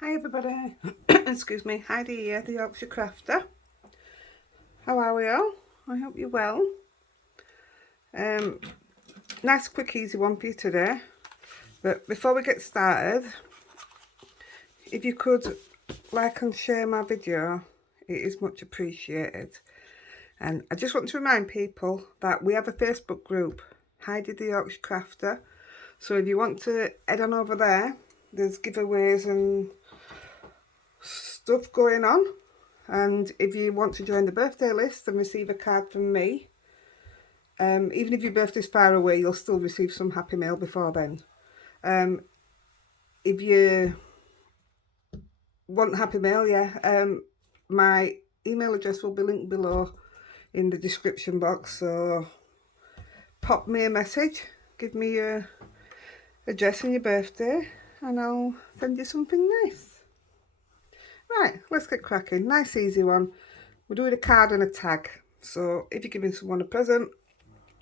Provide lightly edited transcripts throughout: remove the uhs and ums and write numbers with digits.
Hi everybody, excuse me, Heidi here, the Yorkshire Crafter. How are we all? I hope you're well. Nice quick easy one for you today. But before we get started, if you could like and share my video, it is much appreciated. And I just want to remind people that we have a Facebook group, Heidi-The Yorkshire Crafter. So if you want to head on over there, there's giveaways and stuff going on. And if you want to join the birthday list and receive a card from me, even if your birthday's far away, you'll still receive some happy mail before then. If you want happy mail, my email address will be linked below in the description box. So pop me a message, give me your address and your birthday, and I'll send you something nice. Right, let's get cracking. Nice easy one. We're doing a card and a tag. So if you're giving someone a present,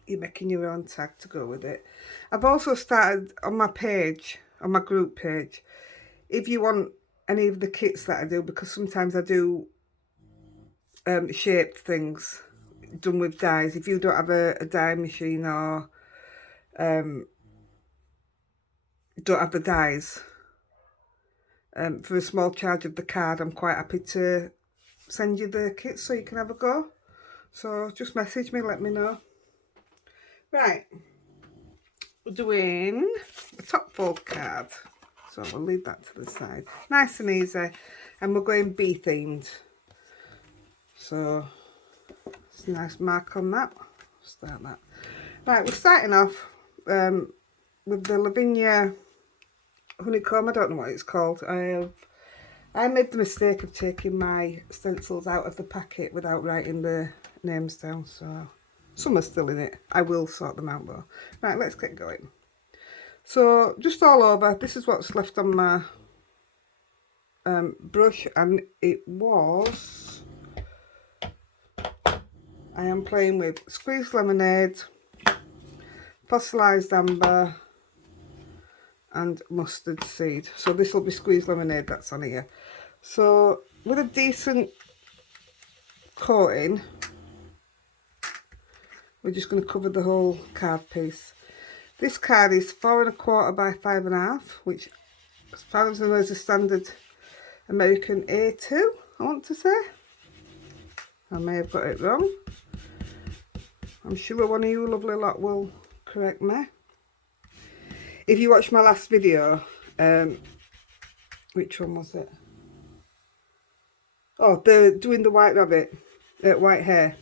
you're making your own tag to go with it. I've also started on my page, on my group page, if you want any of the kits that I do, because sometimes I do shaped things done with dies. If you don't have a die machine or don't have the dies, for a small charge of the card, I'm quite happy to send you the kits so you can have a go. So just message me, let me know. Right, we're doing a top fold card, so we'll leave that to the side. Nice and easy, and we're going bee themed. So it's a nice mark on that. Start that. Right, we're starting off with the lavinia honeycomb. I don't know what it's called. I made the mistake of taking my stencils out of the packet without writing the names down, so some are still in it. I will sort them out though. Right, let's get going. So just all over, this is what's left on my brush, and it was, I am playing with squeezed lemonade, fossilized amber and mustard seed. So this will be squeezed lemonade that's on here. So with a decent coating, we're just going to cover the whole card piece. This card is 4 1/4 by 5 1/2, which as far as I know is a standard American A2, I want to say. I may have got it wrong. I'm sure one of you lovely lot will correct me. If you watched my last video, which one was it? Oh, doing the white rabbit, white hair.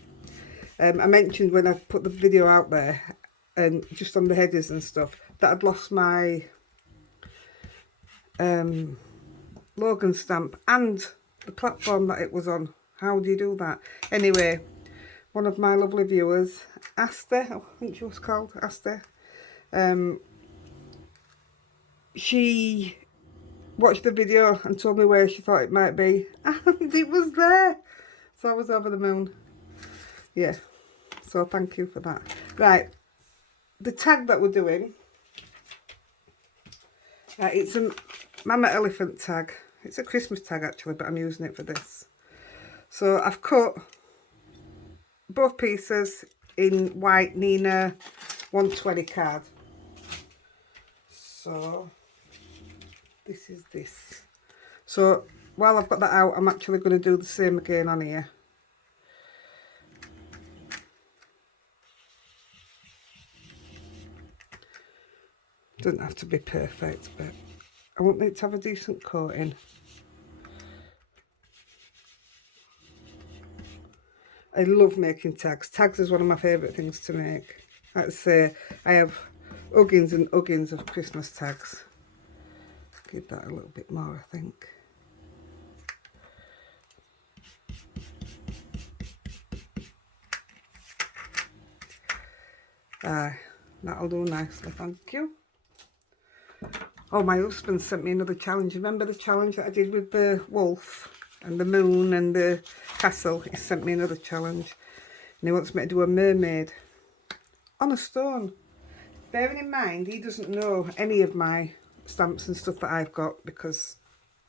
I mentioned when I put the video out there, and just on the headers and stuff, that I'd lost my Logan stamp and the platform that it was on. How do you do that? Anyway, one of my lovely viewers, Asta, I think she was called Asta, she watched the video and told me where she thought it might be, and it was there. So I was over the moon. Yeah, so thank you for that. Right, the tag that we're doing, it's a Mama Elephant tag. It's a Christmas tag actually, but I'm using it for this. So I've cut both pieces in white Nina 120 card. So this is this. So while I've got that out, I'm actually going to do the same again on here. Doesn't have to be perfect, but I want it to have a decent coating. I love making tags. Tags is one of my favourite things to make. Like I say, I have uggins and uggins of Christmas tags. Give that a little bit more, I think. That'll do nicely, thank you. Oh, my husband sent me another challenge. Remember the challenge that I did with the wolf and the moon and the castle? He sent me another challenge, and he wants me to do a mermaid on a stone. Bearing in mind, he doesn't know any of my stamps and stuff that I've got, because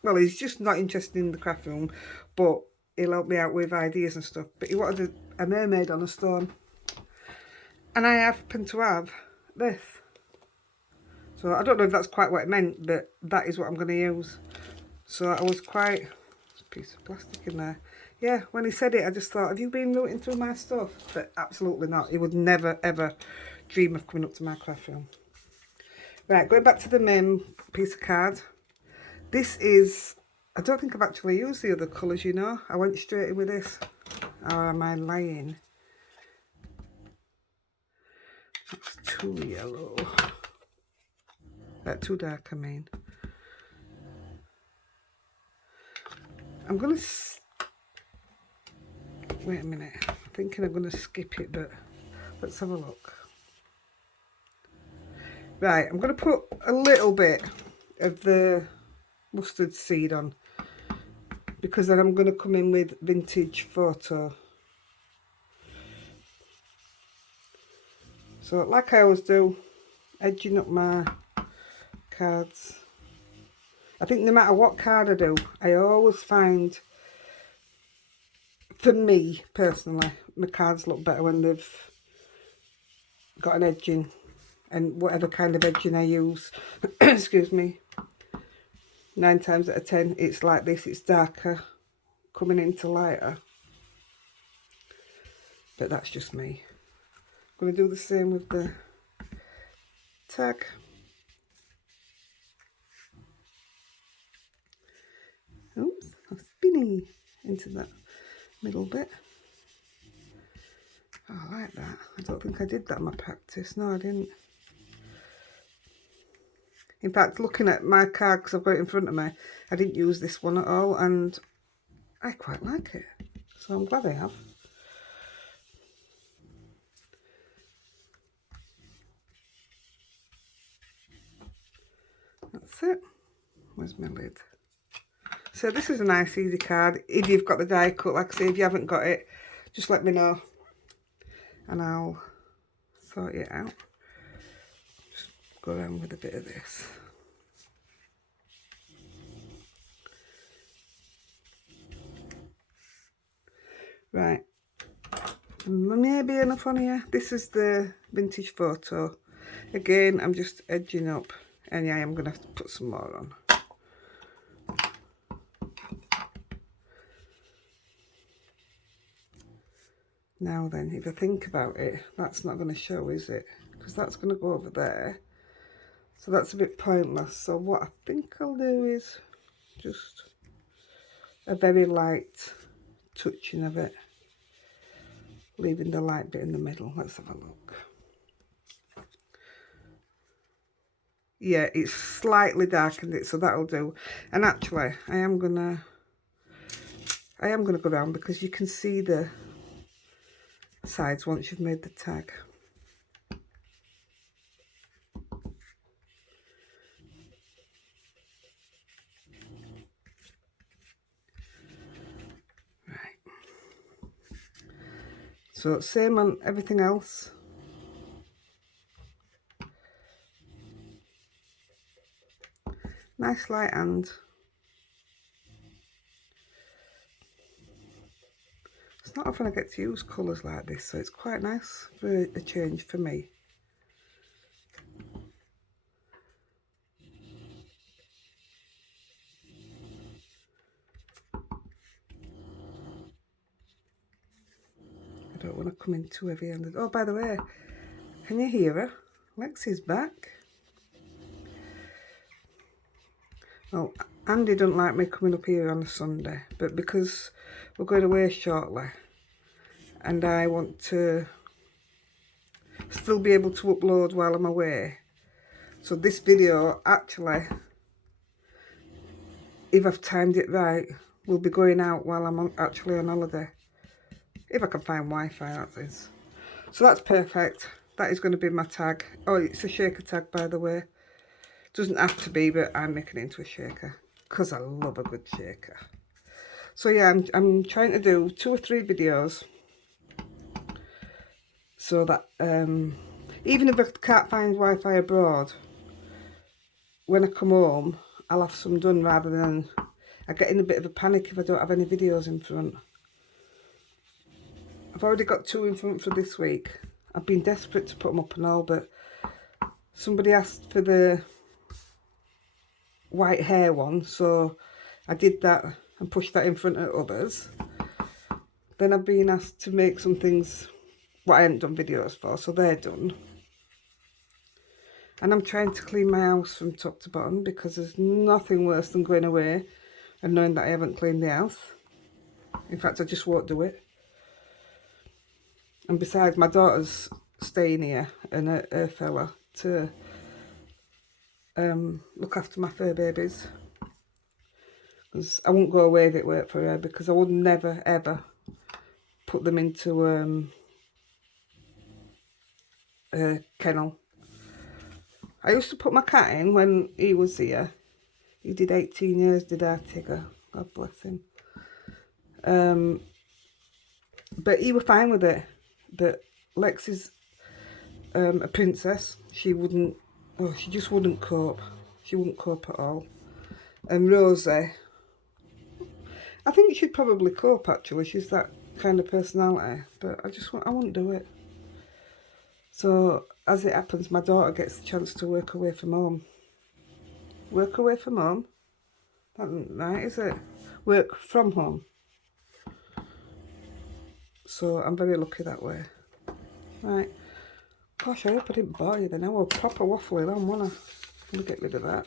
well, he's just not interested in the craft room, but he'll help me out with ideas and stuff. But he wanted a mermaid on a stone. And I happen to have this. So I don't know if that's quite what it meant, but that is what I'm going to use. So I was quite... There's a piece of plastic in there. Yeah, when he said it, I just thought, have you been rooting through my stuff? But absolutely not. He would never, ever dream of coming up to my craft room. Right, going back to the main piece of card. This is... I don't think I've actually used the other colours, you know. I went straight in with this. Or am I lying? That's too yellow. Too dark, I mean. I'm going to... Wait a minute. I'm thinking I'm going to skip it, but let's have a look. Right, I'm going to put a little bit of the mustard seed on, because then I'm going to come in with vintage photo. So like I always do, edging up my cards. I think no matter what card I do, I always find, for me personally, my cards look better when they've got an edging, and whatever kind of edging I use, excuse me, 9 times out of 10 it's like this, it's darker coming into lighter, but that's just me. I'm going to do the same with the tag. Oops, I'm spinning into that middle bit. Oh, I like that. I don't think I did that in my practice. No, I didn't. In fact, looking at my card, because I've got it in front of me, I didn't use this one at all, and I quite like it. So I'm glad I have. That's it. Where's my lid? So this is a nice easy card. If you've got the die cut, like I say, if you haven't got it, just let me know and I'll sort it out. Just go around with a bit of this. Right, maybe enough on here. This is the vintage photo. Again, I'm just edging up, and yeah, I'm going to have to put some more on. Now then, if I think about it, that's not going to show, is it? Because that's going to go over there. So that's a bit pointless. So what I think I'll do is just a very light touching of it, leaving the light bit in the middle. Let's have a look. Yeah, it's slightly darkened it, so that'll do. And actually, I am gonna go down, because you can see the sides once you've made the tag. Right. So same on everything else. Nice light hand. It's not often I get to use colours like this, so it's quite nice for a change for me. I don't want to come in too heavy-handed. Oh, by the way, can you hear her? Lexi's back. Well, Andy doesn't like me coming up here on a Sunday, but because we're going away shortly, and I want to still be able to upload while I'm away. So this video, actually, if I've timed it right, will be going out while I'm actually on holiday. If I can find Wi-Fi, that is. So that's perfect. That is going to be my tag. Oh, it's a shaker tag, by the way. Doesn't have to be, but I'm making it into a shaker because I love a good shaker. So yeah, I'm trying to do 2 or 3 videos so that even if I can't find Wi-Fi abroad, when I come home, I'll have some done rather than I get in a bit of a panic if I don't have any videos in front. I've already got 2 in front for this week. I've been desperate to put them up and all, but somebody asked for the white hair one, so I did that and pushed that in front of others. Then I've been asked to make some things what I hadn't done videos for, so they're done. And I'm trying to clean my house from top to bottom, because there's nothing worse than going away and knowing that I haven't cleaned the house. In fact, I just won't do it. And besides, my daughter's staying here, and her fella to look after my fur babies. Because I won't go away if it worked for her, because I would never ever put them into a kennel. I used to put my cat in when he was here. He did 18 years, did our Tigger. God bless him. But he was fine with it. But Lex is a princess. She just wouldn't cope. She wouldn't cope at all. And Rosie, I think she'd probably cope actually. She's that kind of personality. But I wouldn't do it. So, as it happens, my daughter gets the chance to work away from home. Work away from home? That isn't right, is it? Work from home. So, I'm very lucky that way. Right. Gosh, I hope I didn't bore you then. I was proper waffling on, wasn't I? Let me get rid of that.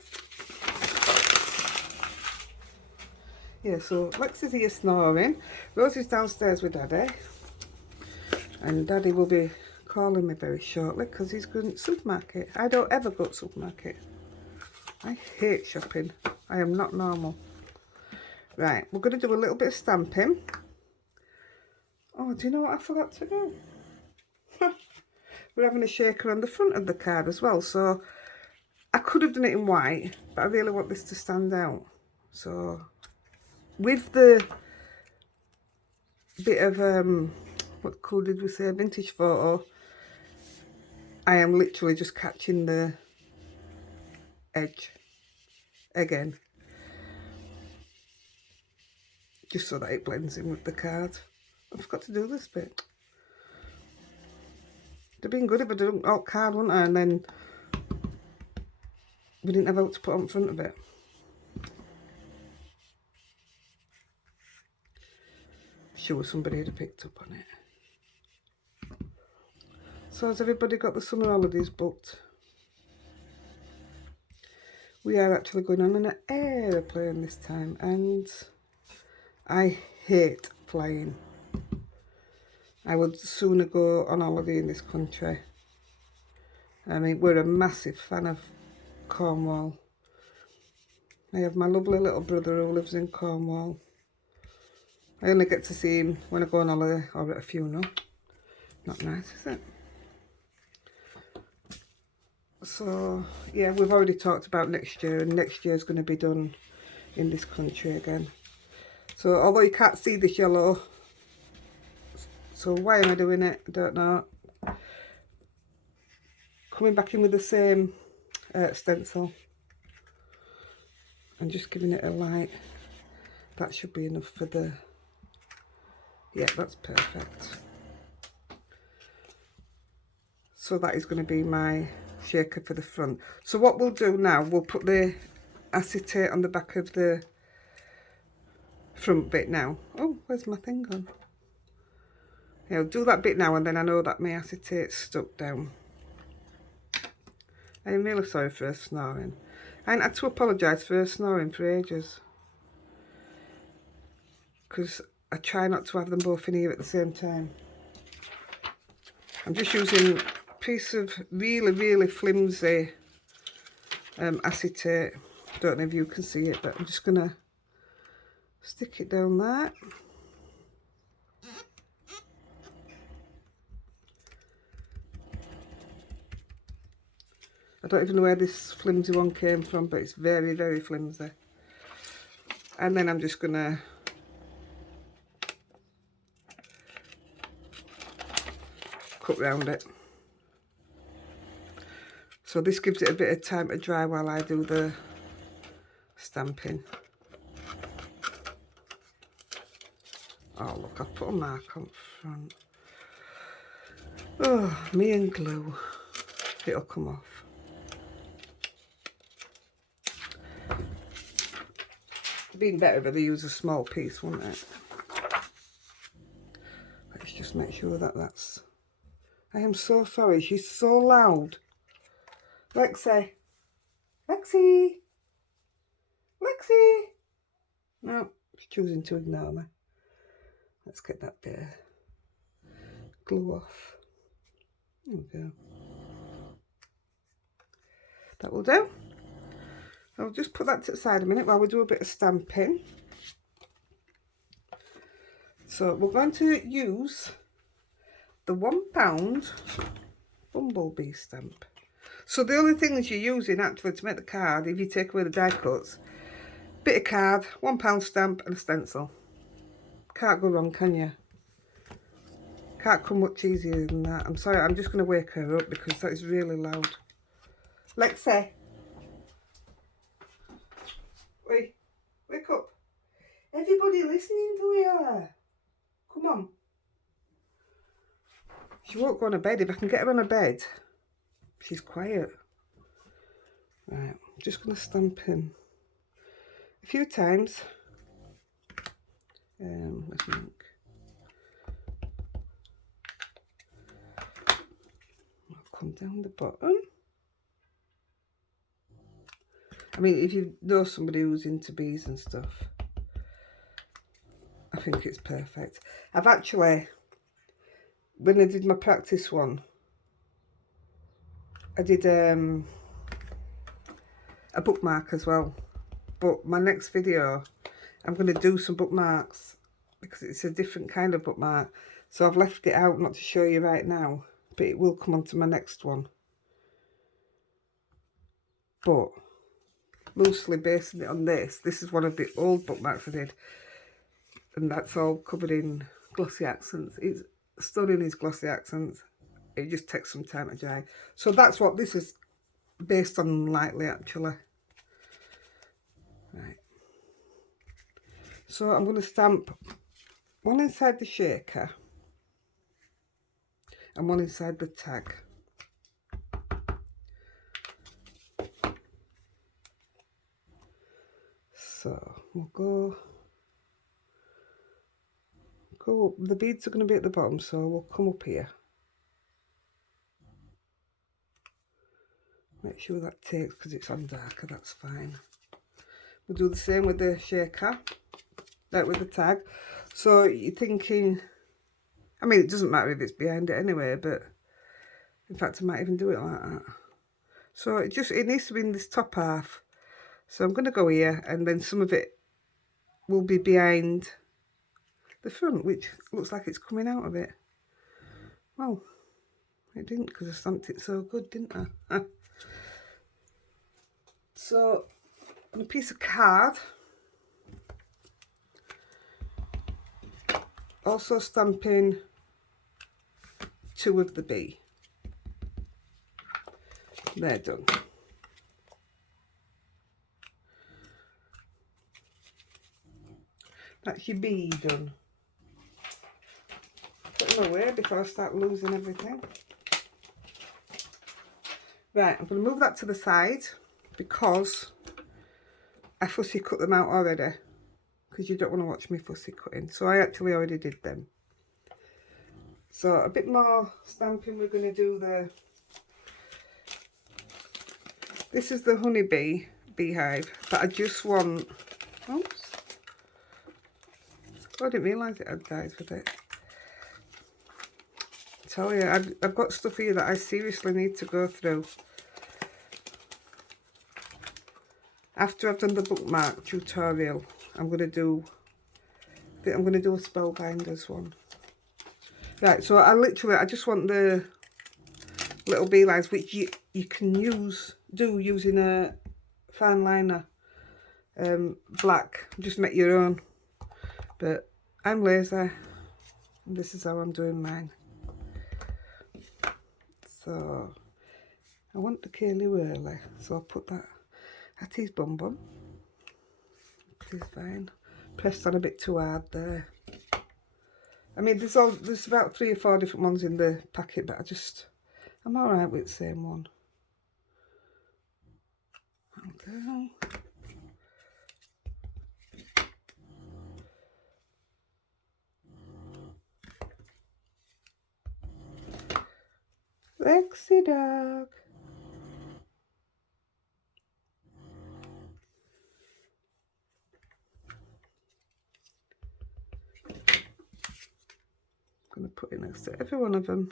Yeah, so Lex is here snoring. Rosie's downstairs with Daddy. And Daddy will be calling me very shortly because he's going to the supermarket. I don't ever go to the supermarket. I hate shopping. I am not normal. Right, we're going to do a little bit of stamping. Oh, do you know what I forgot to do? We're having a shaker on the front of the card as well. So I could have done it in white, but I really want this to stand out. So with the bit of, what colour did we say, vintage photo, I am literally just catching the edge again, just so that it blends in with the card. I forgot to do this bit. It'd have been good if I'd done alt card, wouldn't I? And then we didn't have out to put on front of it. Sure, somebody had picked up on it. So has everybody got the summer holidays booked? We are actually going on an aeroplane this time, and I hate flying. I would sooner go on holiday in this country. I mean, we're a massive fan of Cornwall. I have my lovely little brother who lives in Cornwall. I only get to see him when I go on holiday or at a funeral. Not nice, is it? So, yeah, we've already talked about next year, and next year is going to be done in this country again. So, although you can't see this yellow, so why am I doing it? I don't know. Coming back in with the same stencil and just giving it a light. That should be enough for the... Yeah, that's perfect. So that is going to be my shaker for the front. So what we'll do now, we'll put the acetate on the back of the front bit now. Oh, where's my thing gone? Yeah, I'll do that bit now, and then I know that my acetate's stuck down. I'm really sorry for her snoring. I had to apologise for her snoring for ages, because I try not to have them both in here at the same time. I'm just using a piece of really, really flimsy acetate. Don't know if you can see it, but I'm just going to stick it down there. I don't even know where this flimsy one came from, but it's very, very flimsy. And then I'm just going to cut round it. So this gives it a bit of time to dry while I do the stamping. Oh look, I've put a mark on front. Oh, me and glue. It'll come off. It'd been better if I use a small piece, wouldn't it? Let's just make sure that that's... I am so sorry, she's so loud. Lexi. Lexi. Lexi. No, she's choosing to ignore me. Let's get that bit of glue off. There we go. That will do. I'll just put that to the side a minute while we do a bit of stamping. So we're going to use the £1 Bumblebee stamp. So the only things you're using actually to make the card, if you take away the die cuts, bit of card, £1 stamp and a stencil. Can't go wrong, can you? Can't come much easier than that. I'm sorry, I'm just going to wake her up because that is really loud. Lexi. Wait, wake up. Everybody listening to you. Come on. She won't go on her bed. If I can get her on her bed, she's quiet. Right, I'm just going to stamp in a few times. Let's think. I'll come down the bottom. I mean, if you know somebody who's into bees and stuff, I think it's perfect. I've actually, when I did my practice one, I did a bookmark as well. But my next video, I'm going to do some bookmarks because it's a different kind of bookmark. So I've left it out not to show you right now, but it will come onto my next one. But loosely basing it on this, this is one of the old bookmarks I did. And that's all covered in glossy accents. It's stunning, his glossy accents. It just takes some time to dry. So that's what this is based on lightly, actually. Right. So I'm going to stamp one inside the shaker and one inside the tag. So we'll go up. The beads are going to be at the bottom, so we'll come up here. Make sure that takes, because it's on darker, that's fine. We'll do the same with the shaker, like with the tag. So you're thinking, I mean, it doesn't matter if it's behind it anyway, but in fact I might even do it like that. So it needs to be in this top half. So I'm going to go here, and then some of it will be behind the front, which looks like it's coming out of it. Well, it didn't, because I stamped it so good, didn't I? So on a piece of card, also stamping 2 of the bee. They're done. That's your bee done. Put them away before I start losing everything. Right, I'm going to move that to the side because I fussy cut them out already. Because you don't want to watch me fussy cutting. So I actually already did them. So a bit more stamping. We're going to do this is the honeybee beehive, but I just want, oops, oh, I didn't realise it had dies with it. I tell you, I've got stuff here that I seriously need to go through. After I've done the bookmark tutorial, I'm going to do a spellbinders one. Right, so I just want the little bee lines, which you can do using a fine liner, black. Just make your own. But I'm lazy. This is how I'm doing mine. So I want the curly whirly, so I'll put that at his bum bum. that is fine. Pressed on a bit too hard there. I mean, there's about 3 or 4 different ones in the packet, but I'm alright with the same one. Okay. Lexi dog. I'm going to put it next to every one of them.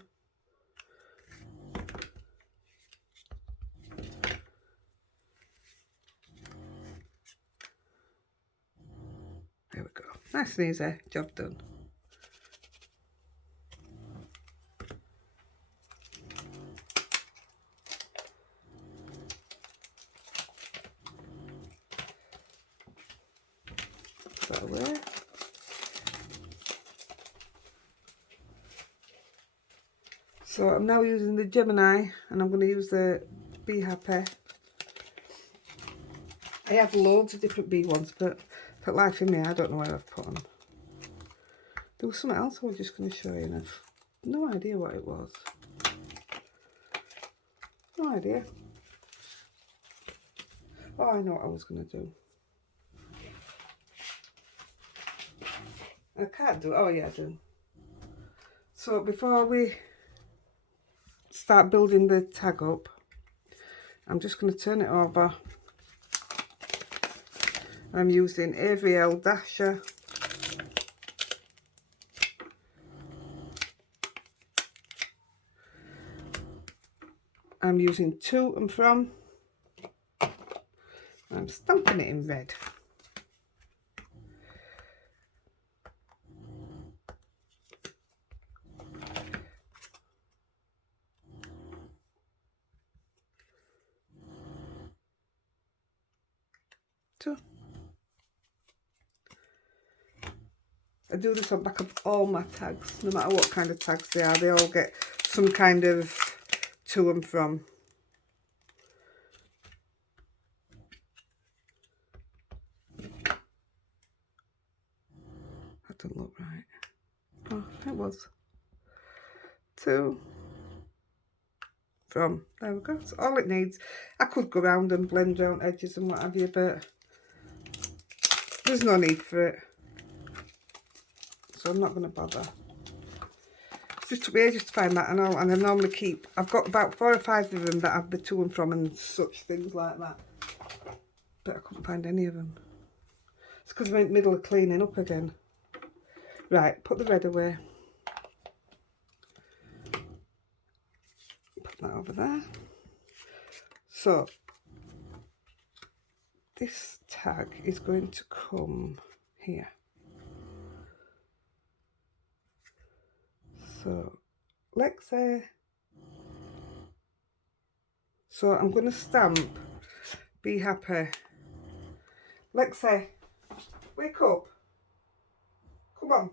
There we go. Nice and easy. Job done. That away. So I'm now using the Gemini, and I'm going to use the Be Happy. I have loads of different bee ones, but for life in me, I don't know where I've put them. There was something else I was just going to show you, and I've no idea what it was. No idea. Oh, I know what I was going to do. I can't do it. Oh, yeah, I do. So before we start building the tag up, I'm just going to turn it over. I'm using Avery Dasher. I'm using To and From. I'm stamping it in red. To. I do this on back of all my tags, no matter what kind of tags they are. They all get some kind of To and From. That doesn't look right. Oh, it was. To. From. There we go. That's all it needs. I could go around and blend around edges and what have you, but there's no need for it. So I'm not going to bother. It just took me ages to find that, and I normally keep, I've got about 4 or 5 of them that have the To and From and such things like that. But I couldn't find any of them. It's because I'm in the middle of cleaning up again. Right, put the red away. Put that over there. So, this tag is going to come here. So, Lexi. So I'm going to stamp Be Happy. Lexi, wake up. Come on.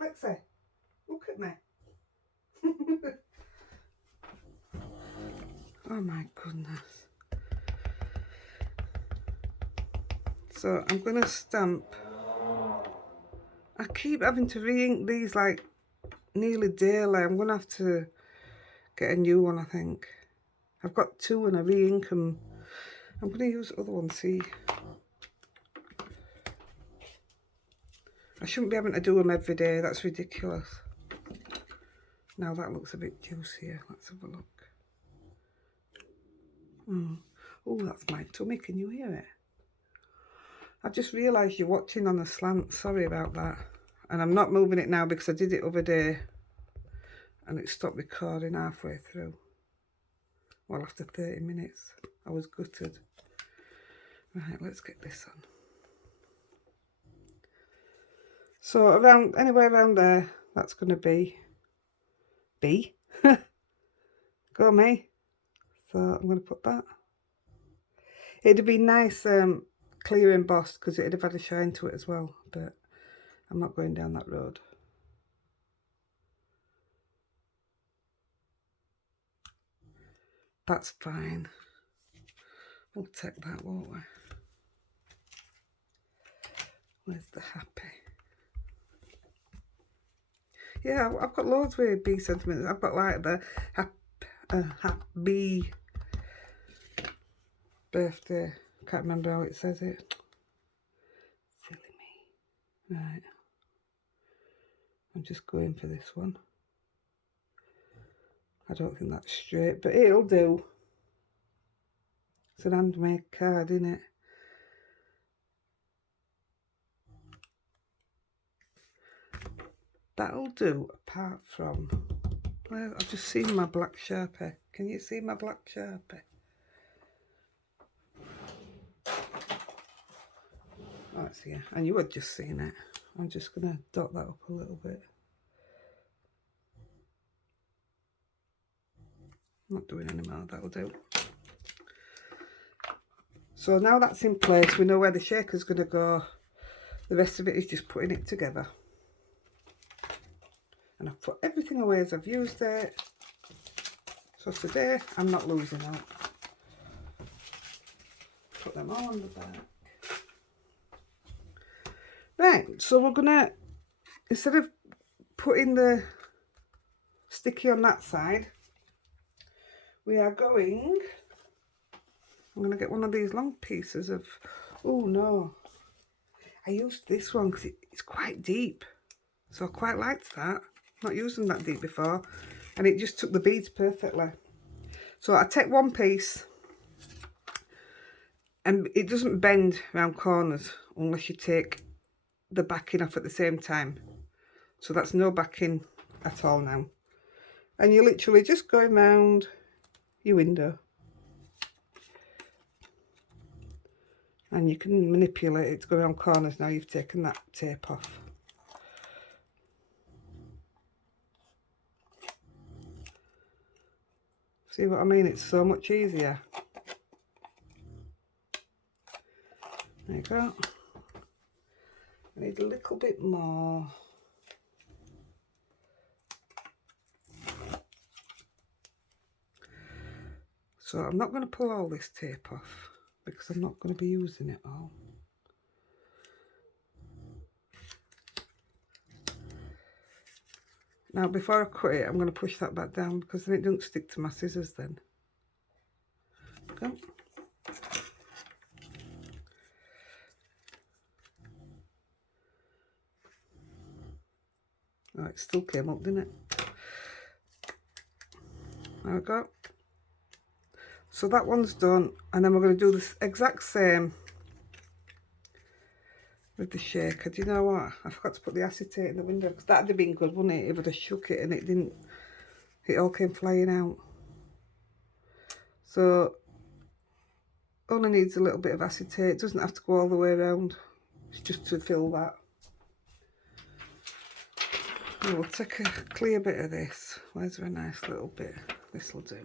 Lexi, look at me. Oh my goodness. So I'm going to stamp. I keep having to re-ink these like nearly daily. I'm going to have to get a new one, I think. I've got 2 and I re-ink them. I'm going to use the other one, see. I shouldn't be having to do them every day. That's ridiculous. Now that looks a bit juicier. Let's have a look. Oh, that's my tummy. Can you hear it? I just realised you're watching on a slant. Sorry about that. And I'm not moving it now because I did it other day and it stopped recording halfway through. Well, after 30 minutes. I was gutted. Right, let's get this on. So around, anywhere around there, that's going to be B. Go me. So I'm going to put that. It'd be nice clear embossed because it'd have had a shine to it as well, but I'm not going down that road. That's fine. We'll take that, won't we? Where's the happy? Yeah, I've got loads with bee sentiments. I've got like the happy birthday. Can't remember how it says it. Silly me. Right. I'm just going for this one. I don't think that's straight, but it'll do. It's an handmade card, isn't it? That'll do, apart from... Well, I've just seen my black Sharpie. Can you see my black Sharpie? Oh, it's here. And you had just seen it. I'm just going to dot that up a little bit. I'm not doing any more, that'll do. So now that's in place, we know where the shaker's going to go. The rest of it is just putting it together. And I've put everything away as I've used it. So today, I'm not losing out. Put them all on the back. Right, so we're going to, instead of putting the sticky on that side, we are going... I'm going to get one of these long pieces of... Oh, no. I used this one because it's quite deep. So I quite liked that. Not used them that deep before. And it just took the beads perfectly. So I take one piece. And it doesn't bend around corners unless you take the backing off at the same time. So that's no backing at all now. And you're literally just going round your window. And you can manipulate it to go around corners now you've taken that tape off. See what I mean? It's so much easier. There you go. I need a little bit more. So I'm not going to pull all this tape off because I'm not going to be using it all. Now before I cut it, I'm going to push that back down because then it doesn't stick to my scissors then. Go. Oh, it still came up, didn't it? There we go. So that one's done, and then we're going to do this exact same with the shaker. Do you know what? I forgot to put the acetate in the window because that'd have been good, wouldn't it? If I'd have shook it and it didn't, it all came flying out. So only needs a little bit of acetate. It doesn't have to go all the way around. It's just to fill that. And we'll take a clear bit of this. Where's there a nice little bit? This will do.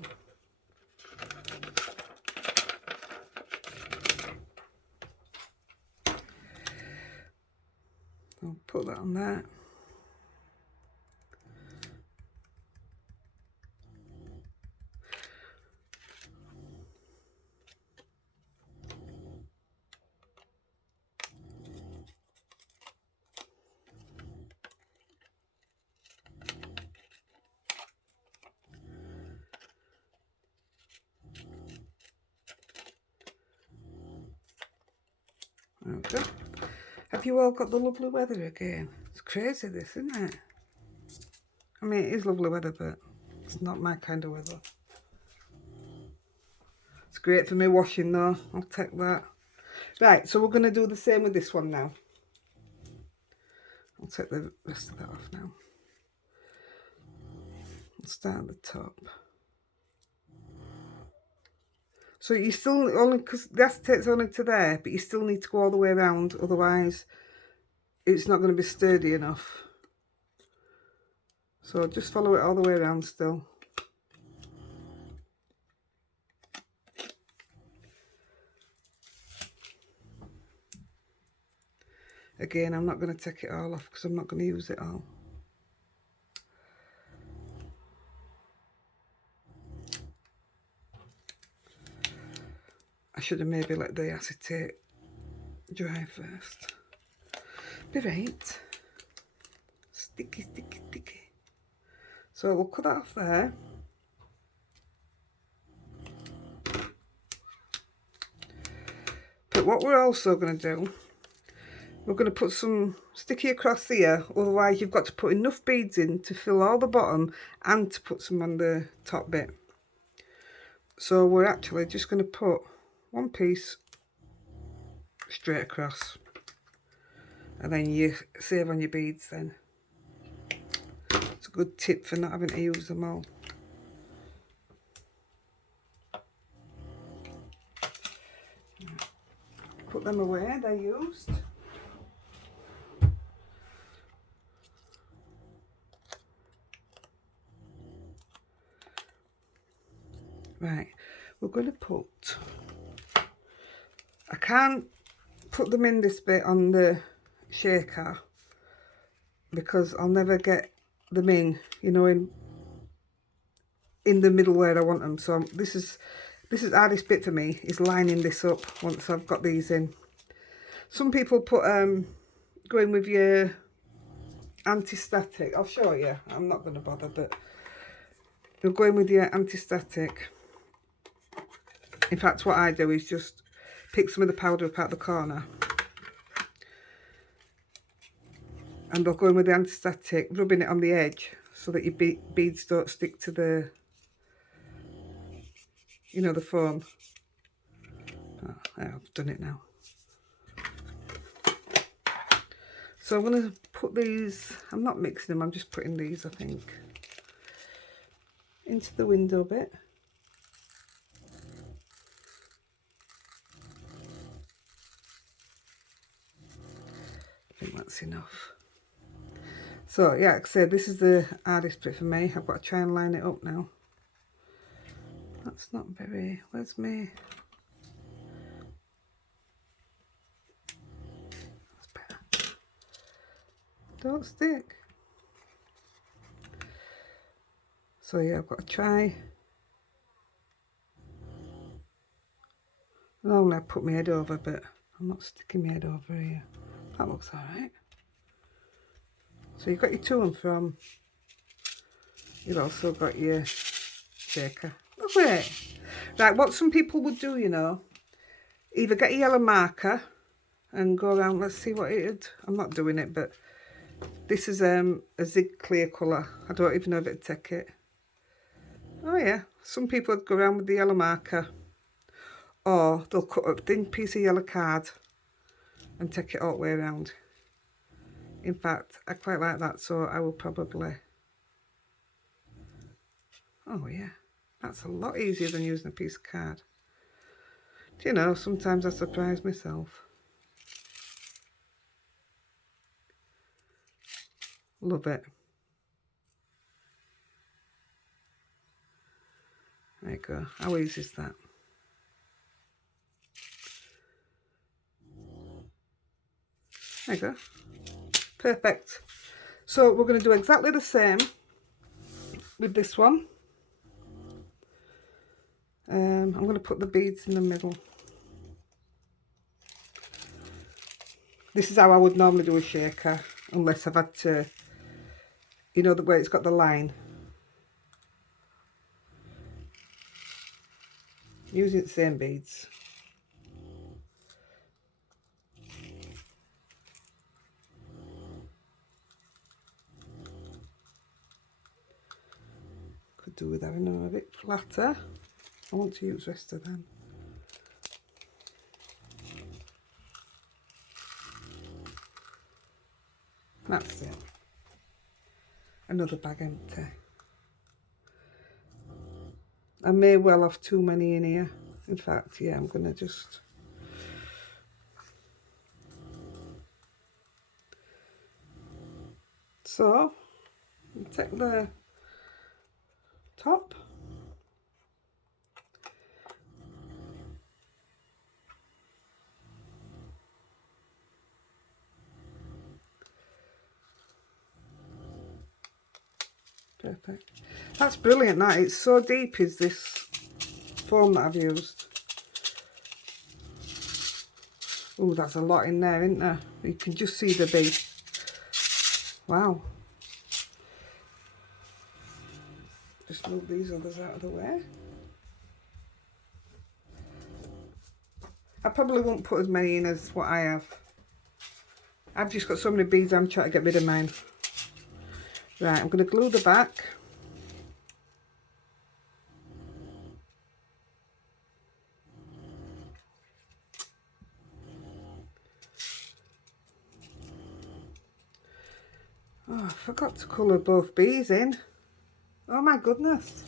I'll put that on there. Okay. Have you all got the lovely weather again? It's crazy this, isn't it? I mean, it is lovely weather, but it's not my kind of weather. It's great for me washing though. I'll take that. Right, so we're going to do the same with this one now. I'll take the rest of that off now. I'll start at the top. So you still only, because the acetate's only to there, but you still need to go all the way around, otherwise it's not going to be sturdy enough. So just follow it all the way around still. Again, I'm not going to take it all off because I'm not going to use it all. I should have maybe let the acetate dry first. be right. Sticky, sticky, sticky. So we'll cut that off there. But what we're also going to do, we're going to put some sticky across here, otherwise you've got to put enough beads in to fill all the bottom and to put some on the top bit. So we're actually just going to put one piece straight across, and then you save on your beads then. It's a good tip for not having to use them all. Put them away, they're used. Right, we're going to put, I can't put them in this bit on the shaker because I'll never get them in, you know, in the middle where I want them. So this is the hardest bit for me, is lining this up once I've got these in. Some people put go in with your anti-static. I'll show you, I'm not going to bother, but you'll go in with your anti-static. In fact, what I do is just pick some of the powder up out the corner, and I'll go in with the anti-static, rubbing it on the edge so that your beads don't stick to the, you know, the foam. Oh, I've done it now. So I'm going to put these, I'm not mixing them, I'm just putting these, I think, into the window bit. I think that's enough. So yeah, like I said, this is the hardest bit for me. I've got to try and line it up now. That's not very, where's me? That's better. Don't stick. So yeah, I've got to try. Normally I put my head over, but I'm not sticking my head over here. That looks alright. So you've got your to and from. You've also got your shaker. Lovely. Right, what some people would do, you know, either get a yellow marker and go around, let's see what it is. I'm not doing it, but this is a zig clear colour. I don't even know if it'd take it. Oh yeah, some people would go around with the yellow marker, or they'll cut a thin piece of yellow card and take it all the way around. In fact, I quite like that, so I will probably, oh yeah, that's a lot easier than using a piece of card. Do you know, sometimes I surprise myself. Love it. There you go. How easy is that? There you go. Perfect. So we're going to do exactly the same with this one. I'm going to put the beads in the middle. This is how I would normally do a shaker, unless I've had to, you know, the way it's got the line. Using the same beads. Could do with having them a bit flatter. I want to use the rest of them. That's it. Another bag empty. I may well have too many in here. In fact, yeah, I'm going to just... So, take the top. Perfect. That's brilliant, that. It's so deep, is this foam that I've used. Oh, that's a lot in there, isn't there? You can just see the bee. Wow. Just move these others out of the way. I probably won't put as many in as what I have. I've just got so many beads, I'm trying to get rid of mine. Right, I'm going to glue the back. Oh, I forgot to colour both bees in. Oh my goodness.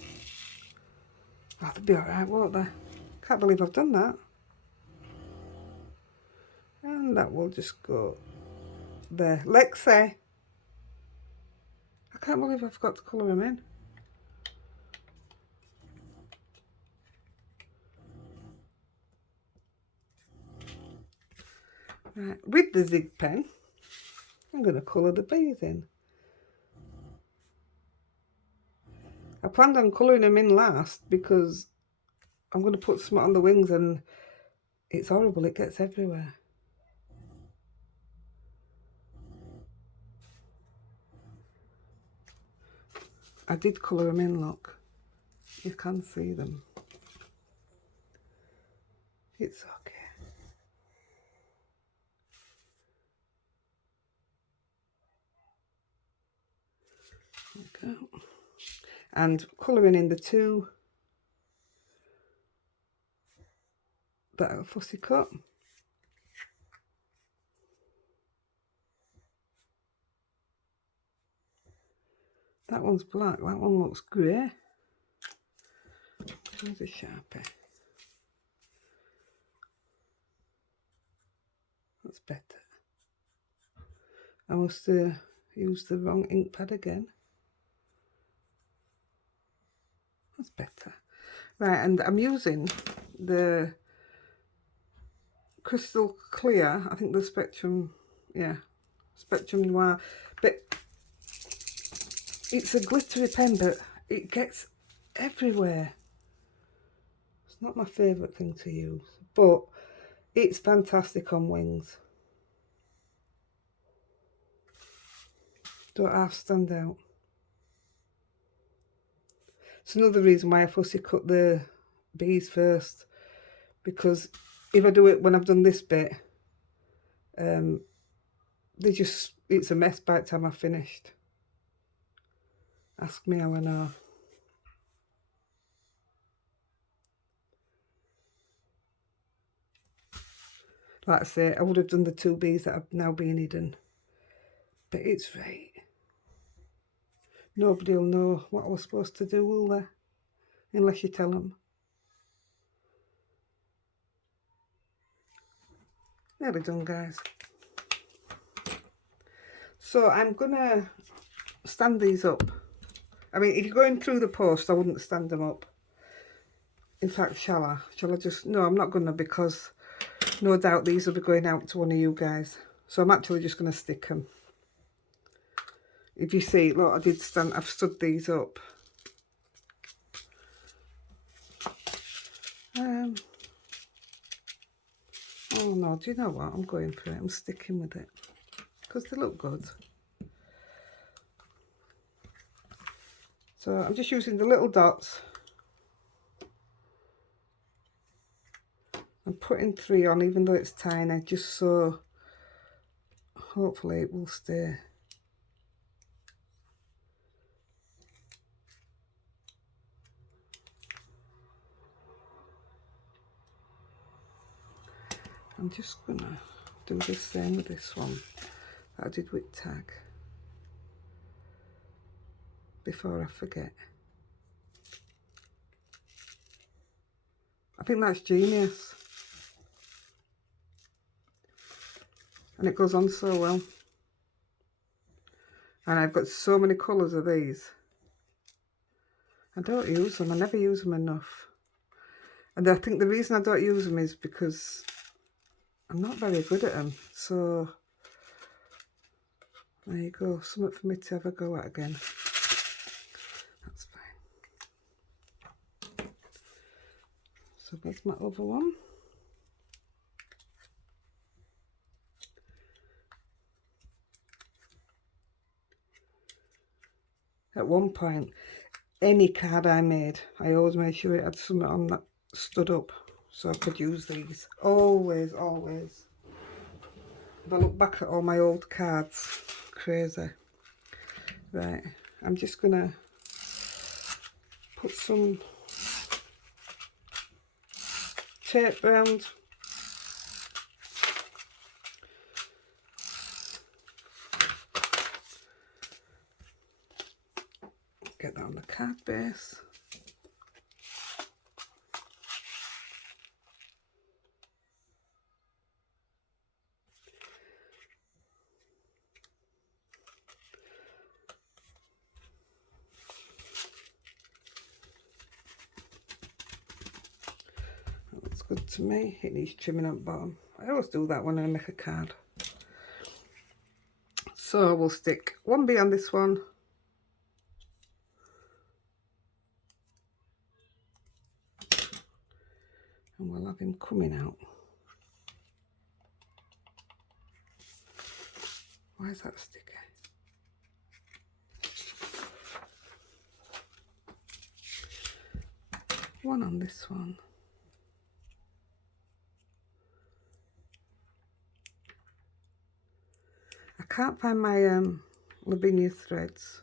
Oh, they'll be alright, won't they? Can't believe I've done that. And that will just go there. Lexi. I can't believe I forgot to colour them in. Right, with the zig pen, I'm going to colour the bees in. I planned on colouring them in last because I'm going to put some on the wings and it's horrible, it gets everywhere. I did colour them in, look. You can see them. It's okay. There we go. And colouring in the two that are fussy cut. That one's black, that one looks grey. There's a Sharpie. That's better. I must use the wrong ink pad again. That's better. Right, and I'm using the Crystal Clear, I think the Spectrum, yeah, Spectrum Noir, but it's a glittery pen, but it gets everywhere. It's not my favourite thing to use, but it's fantastic on wings. Don't half stand out. It's another reason why I fussy cut the bees first, because if I do it when I've done this bit, it's a mess by the time I've finished. Ask me how I know. Like I say, I would have done the two bees that have now been hidden. But it's right. Nobody will know what I was supposed to do, will they? Unless you tell them. Nearly done, guys. So I'm going to stand these up. I mean, if you're going through the post, I wouldn't stand them up. In fact, shall I? Shall I just... No, I'm not going to, because no doubt these will be going out to one of you guys. So I'm actually just going to stick them. If you see, look, I've stood these up. Oh no, do you know what? I'm going for it. I'm sticking with it. Because they look good. So I'm just using the little dots. I'm putting 3 on, even though it's tiny, just so hopefully it will stay. I'm just gonna do the same with this one that I did with tag before I forget. I think that's genius. And it goes on so well. And I've got so many colours of these. I don't use them, I never use them enough. And I think the reason I don't use them is because I'm not very good at them. So there you go, something for me to have a go at again. That's fine. So there's my other one. at one point, any card I made, I always made sure it had something on that stood up so I could use these. Always, always. If I look back at all my old cards, crazy. Right, I'm just gonna put some tape round. Get that on the card base. That looks good to me. It needs trimming at the bottom. I always do that when I make a card. So we'll stick one bee on this one. And we'll have him coming out. Why is that sticky? One on this one. I can't find my lavinia threads,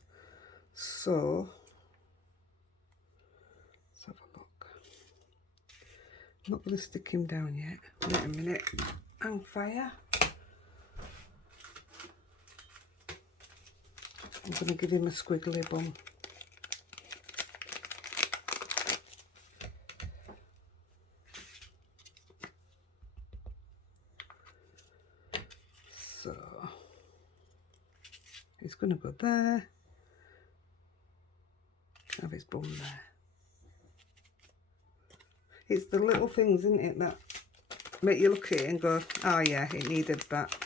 so let's have a look. I'm not going to stick him down yet. Wait a minute. Hang fire. I'm going to give him a squiggly bum. So he's going to go there. Have his bum there. It's the little things, isn't it, that make you look at it and go, oh yeah, it needed that.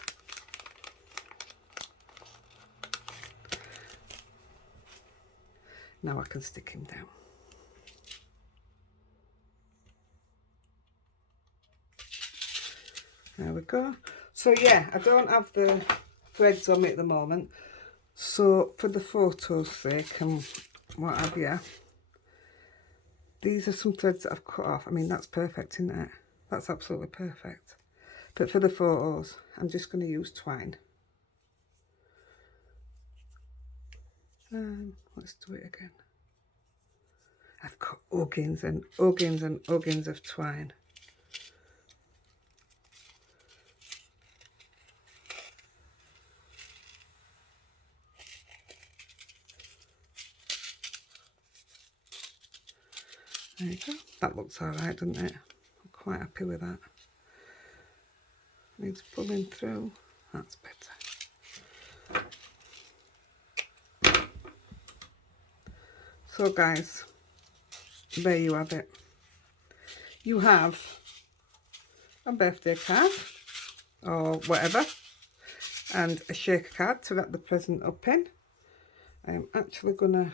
Now I can stick him down. There we go. So yeah, I don't have the threads on me at the moment. So for the photo's sake and what have you, these are some threads that I've cut off. I mean, that's perfect, isn't it? That's absolutely perfect. But for the photos, I'm just going to use twine. Let's do it again. I've got uggins and uggins and uggins of twine. There you go. That looks alright, doesn't it? I'm quite happy with that. Needs pulling through. That's better. So guys, there you have it. You have a birthday card or whatever and a shaker card to wrap the present up in. I'm actually gonna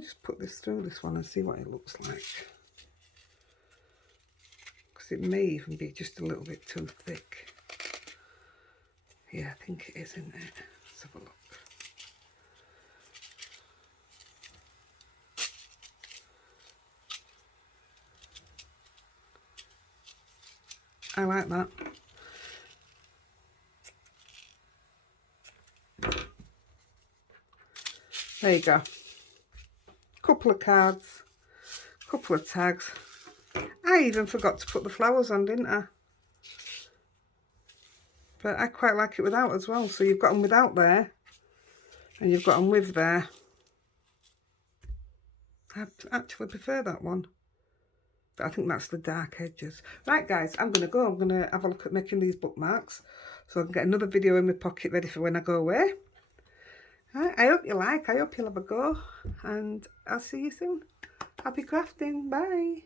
just put this through this one and see what it looks like, because it may even be just a little bit too thick. Yeah, I think it is, isn't it? Let's have a look. I like that. There you go. Couple of cards, couple of tags. I even forgot to put the flowers on, didn't I? But I quite like it without as well. So you've got them without there and you've got them with there. I actually prefer that one. But I think that's the dark edges. Right guys, I'm going to go. I'm going to have a look at making these bookmarks so I can get another video in my pocket ready for when I go away. Right, I hope you like. I hope you'll have a go. And I'll see you soon. Happy crafting. Bye.